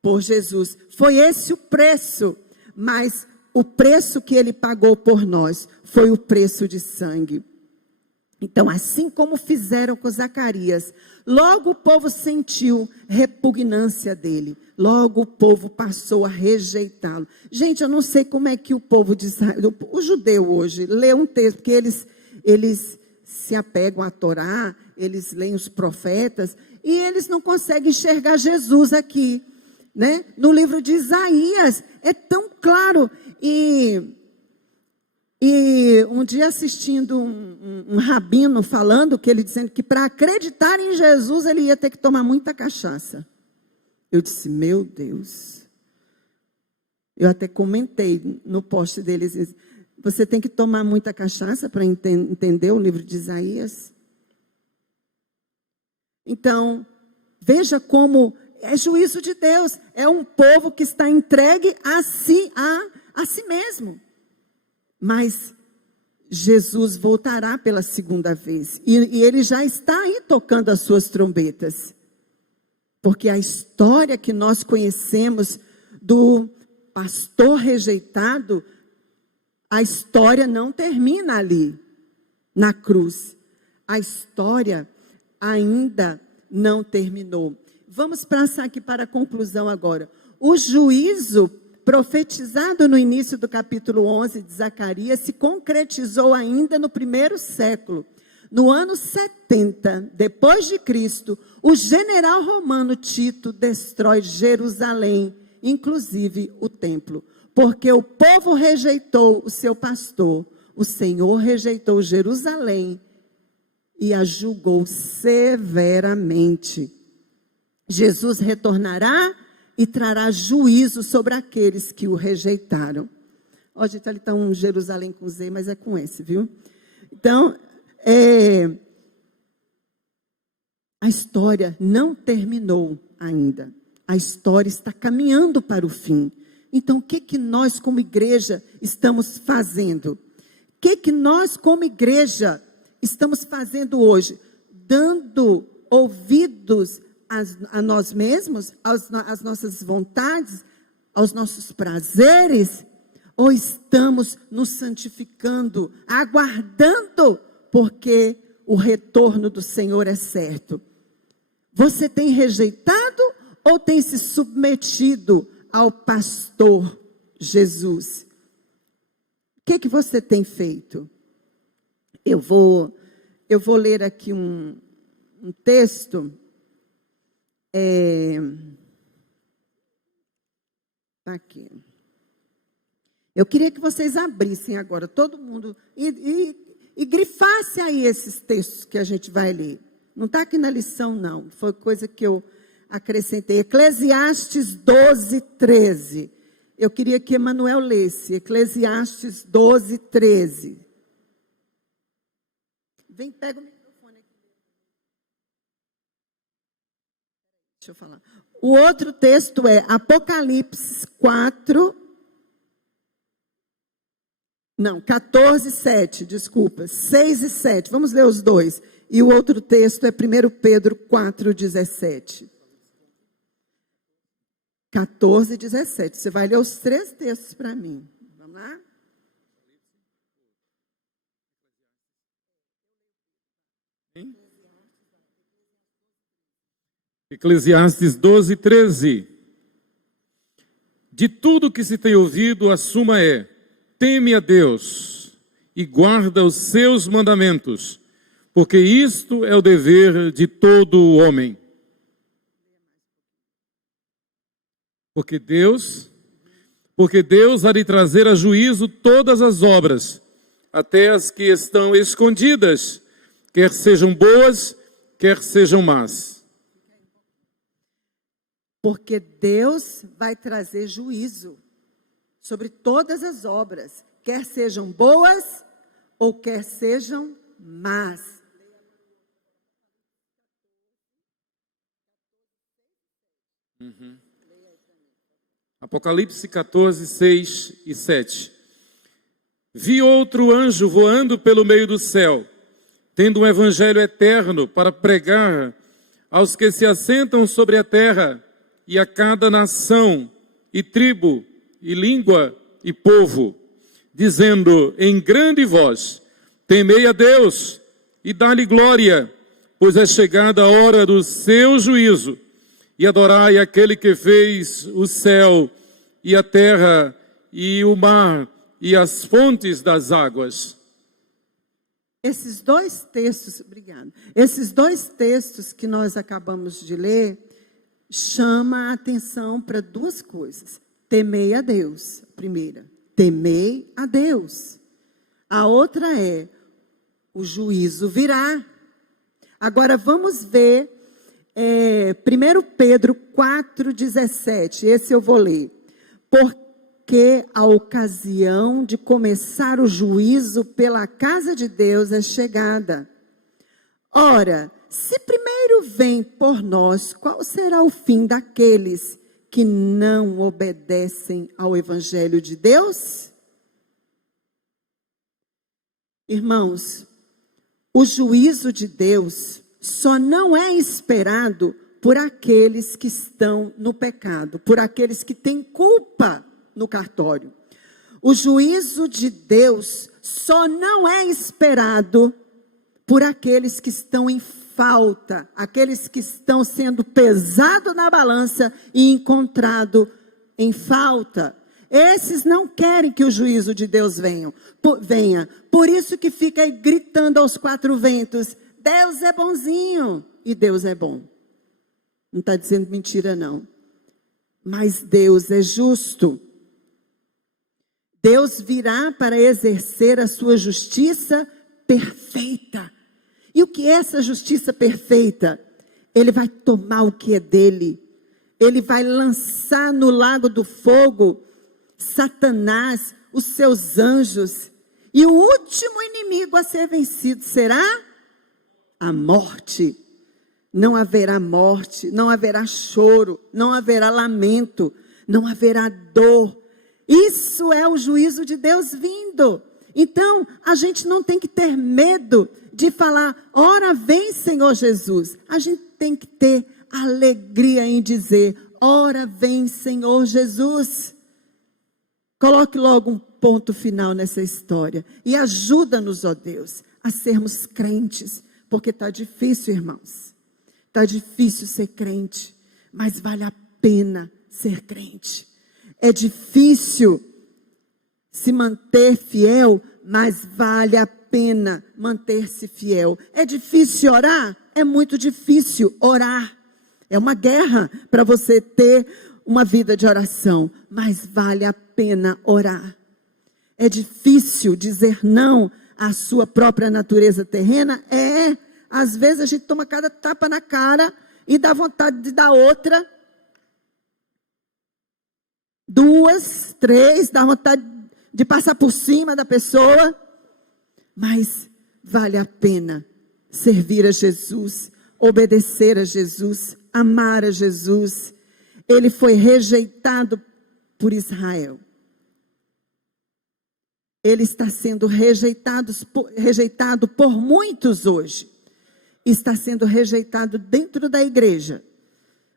por Jesus. Foi esse o preço, mas o preço que ele pagou por nós foi o preço de sangue. Então, assim como fizeram com Zacarias, logo o povo sentiu repugnância dele. Logo o povo passou a rejeitá-lo. Gente, eu não sei como é que o povo de Israel, o judeu hoje, lê um texto, porque eles se apegam à Torá, eles leem os profetas, e eles não conseguem enxergar Jesus aqui, né? No livro de Isaías, é tão claro. E um dia assistindo um rabino falando, que ele dizendo que para acreditar em Jesus, ele ia ter que tomar muita cachaça. Eu disse, meu Deus. Eu até comentei no post deles, você tem que tomar muita cachaça para entender o livro de Isaías? Então, veja como é juízo de Deus. É um povo que está entregue a si mesmo. Mas Jesus voltará pela segunda vez. E ele já está aí tocando as suas trombetas. Porque a história que nós conhecemos do pastor rejeitado, a história não termina ali, na cruz. A história ainda não terminou. Vamos passar aqui para a conclusão agora. O juízo profetizado no início do capítulo 11 de Zacarias se concretizou ainda no primeiro século. No ano 70, depois de Cristo, o general romano Tito destrói Jerusalém, inclusive o templo, porque o povo rejeitou o seu pastor. O Senhor rejeitou Jerusalém e a julgou severamente. Jesus retornará e trará juízo sobre aqueles que o rejeitaram. Ó, gente, ali está um Jerusalém com Z, mas é com esse, viu? Então, a história não terminou ainda. A história está caminhando para o fim. Então, o que nós como igreja estamos fazendo? O que nós como igreja estamos fazendo hoje? Dando ouvidos a nós mesmos, às nossas vontades, aos nossos prazeres, ou estamos nos santificando, aguardando, porque o retorno do Senhor é certo? Você tem rejeitado ou tem se submetido ao pastor Jesus? O que você tem feito? Eu vou ler aqui um texto. Aqui. Eu queria que vocês abrissem agora, todo mundo, e grifasse aí esses textos que a gente vai ler. Não está aqui na lição, não. Foi coisa que eu acrescentei. Eclesiastes 12, 13. Eu queria que Emanuel lesse. Eclesiastes 12, 13. Vem, pega o microfone aqui. Deixa eu falar. O outro texto é Apocalipse 14, 7, desculpa, 6 e 7. Vamos ler os dois. E o outro texto é 1 Pedro 4, 17. 14 e 17. Você vai ler os três textos para mim. Vamos lá? Eclesiastes 12, 13. De tudo que se tem ouvido, a suma é: teme a Deus e guarda os seus mandamentos, porque isto é o dever de todo o homem. Porque Deus há de trazer a juízo todas as obras, até as que estão escondidas, quer sejam boas, quer sejam más. Porque Deus vai trazer juízo sobre todas as obras, quer sejam boas ou quer sejam más. Apocalipse 14, 6 e 7. Vi outro anjo voando pelo meio do céu, tendo um evangelho eterno para pregar aos que se assentam sobre a terra e a cada nação e tribo e língua e povo, dizendo em grande voz: temei a Deus e dá-lhe glória, pois é chegada a hora do seu juízo, e adorai aquele que fez o céu e a terra e o mar e as fontes das águas. Esses dois textos, obrigado. Esses dois textos que nós acabamos de ler chama a atenção para duas coisas. Temei a Deus, a primeira. Temei a Deus. A outra é, o juízo virá. Agora vamos ver 1 Pedro 4,17. Esse eu vou ler. Porque a ocasião de começar o juízo pela casa de Deus é chegada. Ora, se primeiro vem por nós, qual será o fim daqueles que não obedecem ao Evangelho de Deus? Irmãos, o juízo de Deus só não é esperado por aqueles que estão no pecado, por aqueles que têm culpa no cartório. O juízo de Deus só não é esperado por aqueles que estão em falta, aqueles que estão sendo pesados na balança e encontrado em falta. Esses não querem que o juízo de Deus venha. Por isso que fica aí gritando aos quatro ventos: Deus é bonzinho e Deus é bom. Não está dizendo mentira, não. Mas Deus é justo. Deus virá para exercer a sua justiça perfeita. E o que é essa justiça perfeita? Ele vai tomar o que é dele. Ele vai lançar no lago do fogo Satanás, os seus anjos. E o último inimigo a ser vencido será a morte. Não haverá morte, não haverá choro, não haverá lamento, não haverá dor. Isso é o juízo de Deus vindo. Então, a gente não tem que ter medo de falar: ora vem, Senhor Jesus. A gente tem que ter alegria em dizer: ora vem, Senhor Jesus. Coloque logo um ponto final nessa história. E ajuda-nos, ó Deus, a sermos crentes. Porque está difícil, irmãos. Está difícil ser crente, mas vale a pena ser crente. É difícil se manter fiel, mas vale a pena manter-se fiel. É difícil orar? É muito difícil orar. É uma guerra para você ter uma vida de oração, mas vale a pena orar. É difícil dizer não à sua própria natureza terrena? Às vezes a gente toma cada tapa na cara e dá vontade de dar outra. 2, 3, dá vontade de passar por cima da pessoa. Mas vale a pena servir a Jesus, obedecer a Jesus, amar a Jesus. Ele foi rejeitado por Israel. Ele está sendo rejeitado por muitos hoje. Está sendo rejeitado dentro da igreja,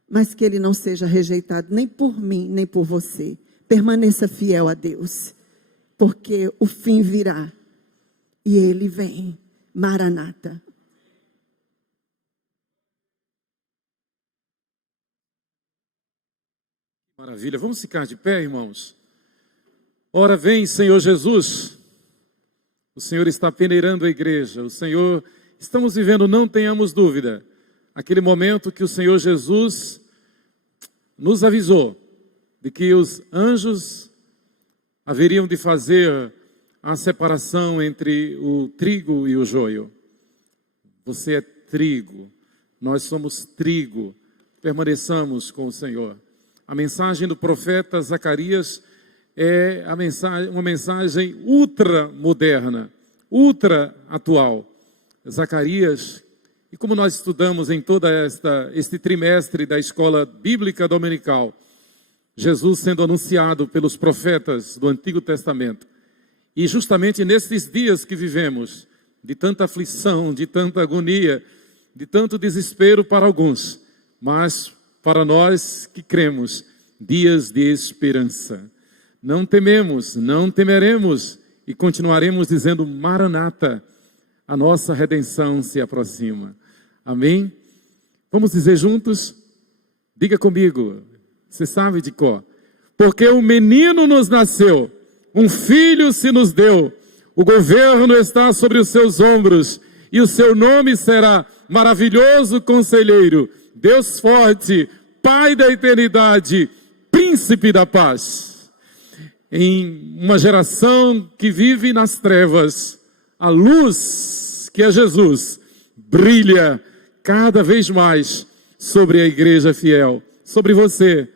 mas que ele não seja rejeitado nem por mim, nem por você. Permaneça fiel a Deus, porque o fim virá, e ele vem. Maranata. Maravilha, vamos ficar de pé, irmãos. Ora vem, Senhor Jesus. O Senhor está peneirando a igreja, o Senhor... Estamos vivendo, não tenhamos dúvida, aquele momento que o Senhor Jesus nos avisou de que os anjos haveriam de fazer a separação entre o trigo e o joio. Você é trigo, nós somos trigo, permaneçamos com o Senhor. A mensagem do profeta Zacarias é uma mensagem ultra moderna, ultra atual. Zacarias, e como nós estudamos em todo este trimestre da escola bíblica dominical, Jesus sendo anunciado pelos profetas do Antigo Testamento. E justamente nesses dias que vivemos, de tanta aflição, de tanta agonia, de tanto desespero para alguns, mas para nós que cremos, dias de esperança. Não tememos, não temeremos e continuaremos dizendo: Maranata, a nossa redenção se aproxima. Amém? Vamos dizer juntos? Diga comigo, você sabe de cor. Porque um menino nos nasceu, um filho se nos deu, o governo está sobre os seus ombros, e o seu nome será Maravilhoso Conselheiro, Deus Forte, Pai da Eternidade, Príncipe da Paz. Em uma geração que vive nas trevas, a luz, que é Jesus, brilha cada vez mais sobre a igreja fiel, sobre você,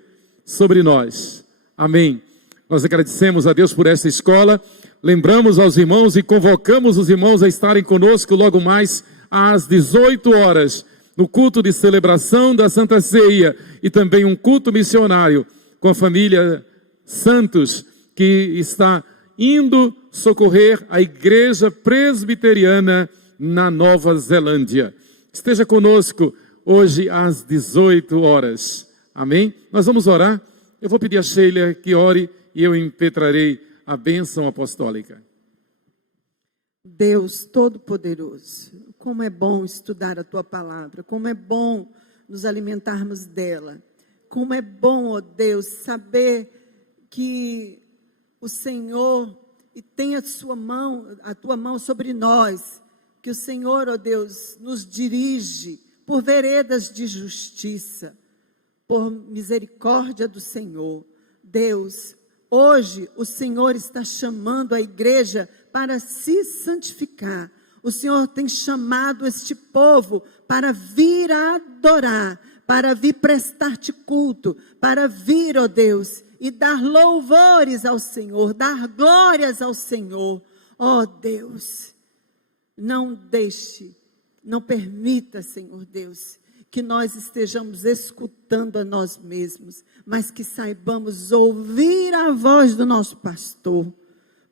sobre nós. Amém. Nós agradecemos a Deus por esta escola, lembramos aos irmãos e convocamos os irmãos a estarem conosco logo mais às 18 horas, no culto de celebração da Santa Ceia e também um culto missionário com a família Santos, que está indo socorrer a igreja presbiteriana na Nova Zelândia. Esteja conosco hoje às 18 horas. Amém? Nós vamos orar. Eu vou pedir a Sheila que ore e eu impetrarei a bênção apostólica. Deus Todo-Poderoso, como é bom estudar a Tua Palavra, como é bom nos alimentarmos dela, como é bom, ó Deus, saber que o Senhor tem a Tua mão sobre nós, que o Senhor, ó Deus, nos dirige por veredas de justiça, por misericórdia do Senhor. Deus, hoje o Senhor está chamando a igreja para se santificar. O Senhor tem chamado este povo para vir a adorar, para vir prestar-te culto, para vir, ó Deus, e dar louvores ao Senhor, dar glórias ao Senhor. Ó Deus, não permita, Senhor Deus, que nós estejamos escutando a nós mesmos, mas que saibamos ouvir a voz do nosso pastor,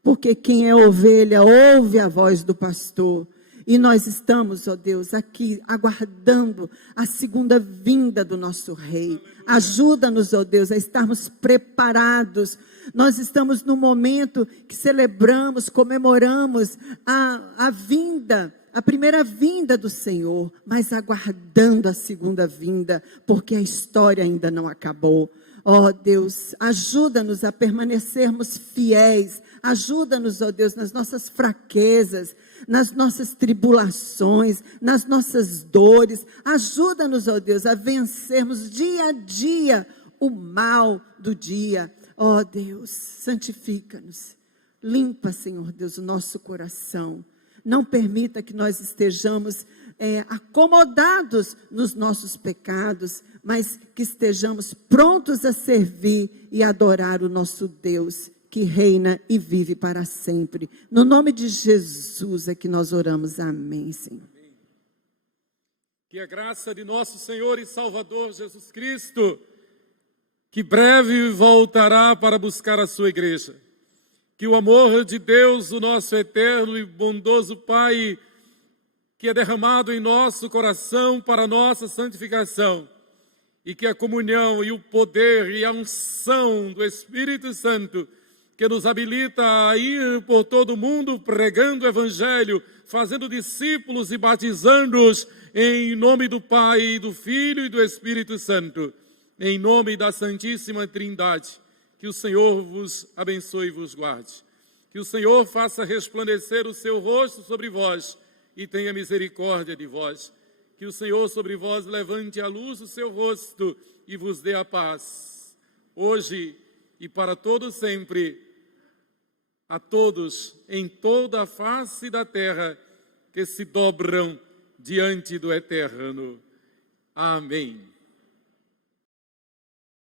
porque quem é ovelha ouve a voz do pastor. E nós estamos, ó Deus, aqui aguardando a segunda vinda do nosso Rei. Ajuda-nos, ó Deus, a estarmos preparados. Nós estamos no momento que celebramos, comemoramos a primeira vinda do Senhor, mas aguardando a segunda vinda, porque a história ainda não acabou. Ó Deus, ajuda-nos a permanecermos fiéis, ajuda-nos, ó Deus, nas nossas fraquezas, nas nossas tribulações, nas nossas dores, ajuda-nos, ó Deus, a vencermos dia a dia o mal do dia. Ó Deus, santifica-nos, limpa, Senhor Deus, o nosso coração. Não permita que nós estejamos acomodados nos nossos pecados, mas que estejamos prontos a servir e adorar o nosso Deus, que reina e vive para sempre. No nome de Jesus é que nós oramos. Amém, Senhor. Que a graça de nosso Senhor e Salvador Jesus Cristo, que breve voltará para buscar a sua igreja, que o amor de Deus, o nosso eterno e bondoso Pai, que é derramado em nosso coração para a nossa santificação, e que a comunhão e o poder e a unção do Espírito Santo, que nos habilita a ir por todo o mundo pregando o Evangelho, fazendo discípulos e batizando-os em nome do Pai, do Filho e do Espírito Santo, em nome da Santíssima Trindade. Que o Senhor vos abençoe e vos guarde. Que o Senhor faça resplandecer o seu rosto sobre vós e tenha misericórdia de vós. Que o Senhor sobre vós levante à luz o seu rosto e vos dê a paz. Hoje e para todo sempre, a todos em toda a face da terra que se dobram diante do Eterno. Amém.